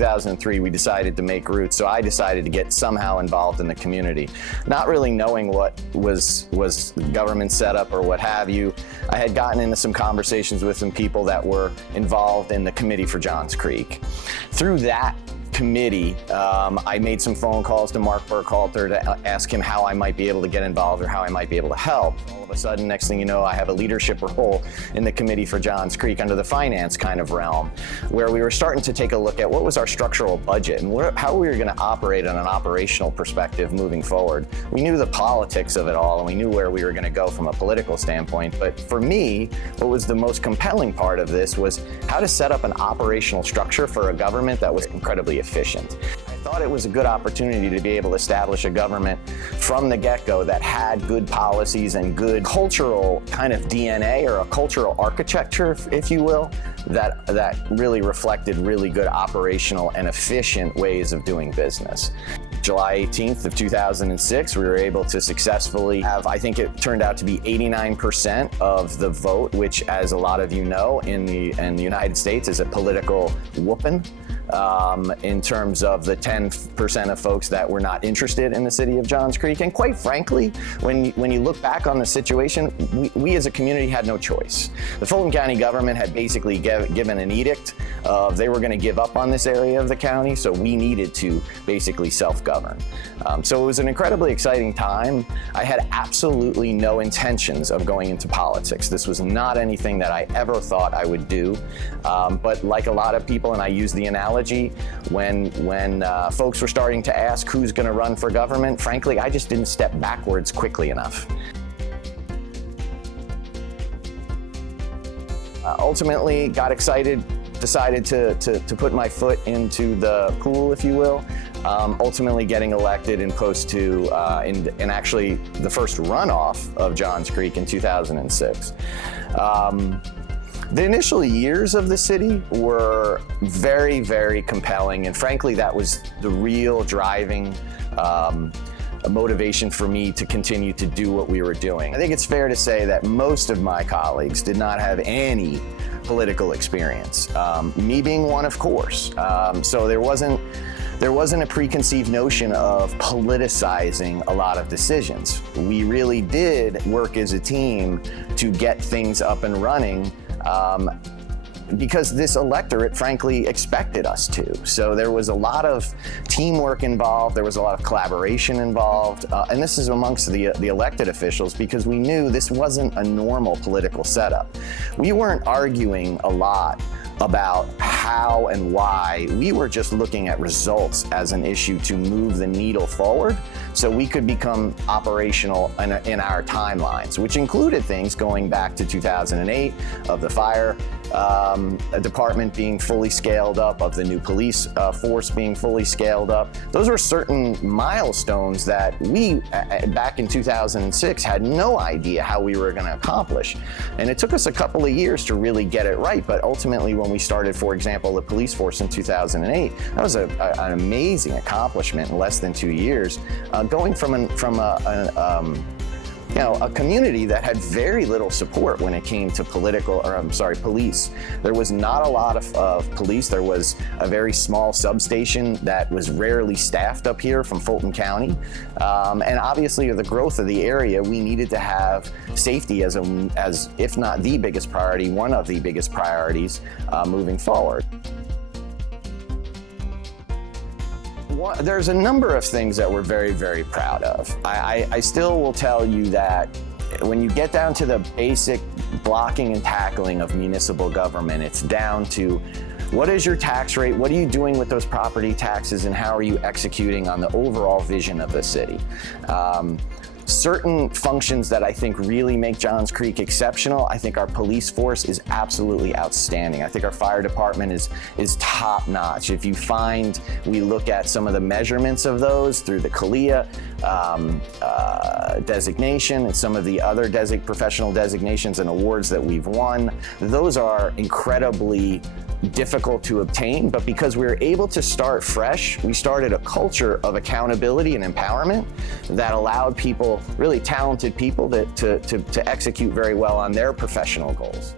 2003, we decided to make roots, so I decided to get somehow involved in the community. Not really knowing what was government setup or what have you, I had gotten into some conversations with some people that were involved in the committee for Johns Creek. Through that committee, I made some phone calls to Mark Burkhalter to ask him how I might be able to get involved or how I might be able to help. All of a sudden, next thing you know, I have a leadership role in the committee for Johns Creek under the finance kind of realm, where we were starting to take a look at what was our structural budget and how we were going to operate on an operational perspective moving forward. We knew the politics of it all and we knew where we were going to go from a political standpoint, but for me, what was the most compelling part of this was how to set up an operational structure for a government that was incredibly efficient. I thought it was a good opportunity to be able to establish a government from the get-go that had good policies and good cultural kind of DNA or a cultural architecture, if you will, that really reflected really good operational and efficient ways of doing business. July 18th of 2006, we were able to successfully have, I think it turned out to be 89% of the vote, which, as a lot of you know, in the United States is a political whooping. In terms of the 10% of folks that were not interested in the city of Johns Creek. And quite frankly, when you look back on the situation, we as a community had no choice. The Fulton County government had basically given an edict of they were going to give up on this area of the county, so we needed to basically self-govern. So it was an incredibly exciting time. I had absolutely no intentions of going into politics. This was not anything that I ever thought I would do. But like a lot of people, and I use the analogy, when folks were starting to ask who's going to run for government, frankly, I just didn't step backwards quickly enough. Ultimately, got excited, decided to put my foot into the pool, if you will. Ultimately getting elected and close to, in actually the first runoff of Johns Creek in 2006. The initial years of the city were very, very compelling, and frankly, that was the real driving motivation for me to continue to do what we were doing. I think it's fair to say that most of my colleagues did not have any political experience, me being one, of course. So there wasn't a preconceived notion of politicizing a lot of decisions. We really did work as a team to get things up and running because this electorate, frankly, expected us to. So there was a lot of teamwork involved, there was a lot of collaboration involved, and this is amongst the elected officials because we knew this wasn't a normal political setup. We weren't arguing a lot about how and why. We were just looking at results as an issue to move the needle forward so we could become operational in our timelines, which included things going back to 2008 of the fire department being fully scaled up, of the new police force being fully scaled up. Those were certain milestones that we, back in 2006, had no idea how we were going to accomplish. And it took us a couple of years to really get it right, but ultimately when we started, for example, the police force in 2008, that was an amazing accomplishment in less than 2 years, going from a community that had very little support when it came to police. There was not a lot of police. There was a very small substation that was rarely staffed up here from Fulton County. And obviously, with the growth of the area, we needed to have safety as if not the biggest priority, one of the biggest priorities moving forward. There's a number of things that we're very, very proud of. I still will tell you that when you get down to the basic blocking and tackling of municipal government, it's down to what is your tax rate, what are you doing with those property taxes, and how are you executing on the overall vision of the city. Certain functions that I think really make Johns Creek exceptional. I think our police force is absolutely outstanding. I think our fire department is top notch. If you find, we look at some of the measurements of those through the CALEA designation and some of the other professional designations and awards that we've won. Those are incredibly difficult to obtain, but because we were able to start fresh, we started a culture of accountability and empowerment that allowed people, really talented people, to execute very well on their professional goals.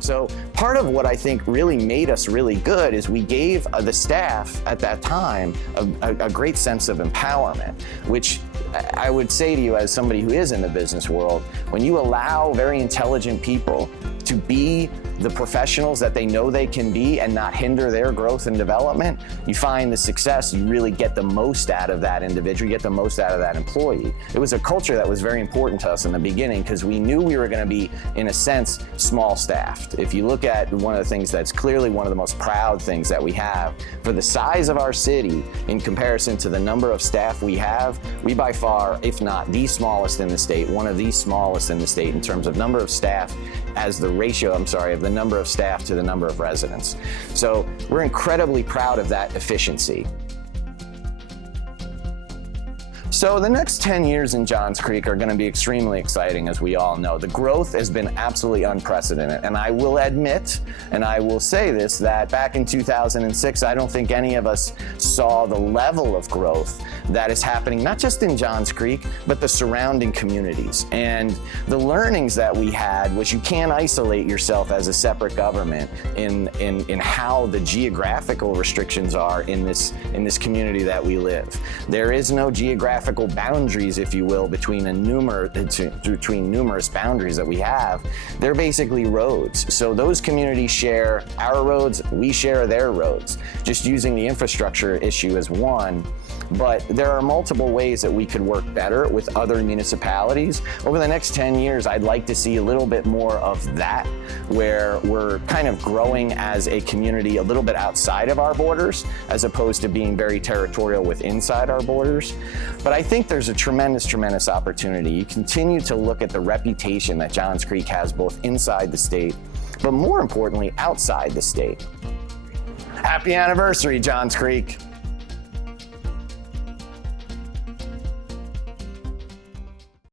So part of what I think really made us really good is we gave the staff at that time a great sense of empowerment, which I would say to you as somebody who is in the business world, when you allow very intelligent people to be the professionals that they know they can be and not hinder their growth and development, you find the success, you really get the most out of that individual, you get the most out of that employee. It was a culture that was very important to us in the beginning because we knew we were going to be, in a sense, small staffed. If you look at one of the things that's clearly one of the most proud things that we have, for the size of our city in comparison to the number of staff we have, we by far, if not the smallest in the state, one of the smallest in the state in terms of number of staff as the ratio, of the number of staff to the number of residents. So we're incredibly proud of that efficiency. So the next 10 years in Johns Creek are going to be extremely exciting, as we all know. The growth has been absolutely unprecedented, and I will admit, and I will say this, that back in 2006, I don't think any of us saw the level of growth that is happening, not just in Johns Creek, but the surrounding communities. And the learnings that we had was you can't isolate yourself as a separate government in how the geographical restrictions are in this community that we live. There is no geographical boundaries, if you will, between numerous boundaries that we have. They're basically roads. So those communities share our roads, we share their roads, just using the infrastructure issue as one. But there are multiple ways that we could work better with other municipalities. Over the next 10 years, I'd like to see a little bit more of that, where we're kind of growing as a community a little bit outside of our borders, as opposed to being very territorial with inside our borders. But I think there's a tremendous opportunity. You continue to look at the reputation that Johns Creek has both inside the state, but more importantly, outside the state. Happy anniversary, Johns Creek.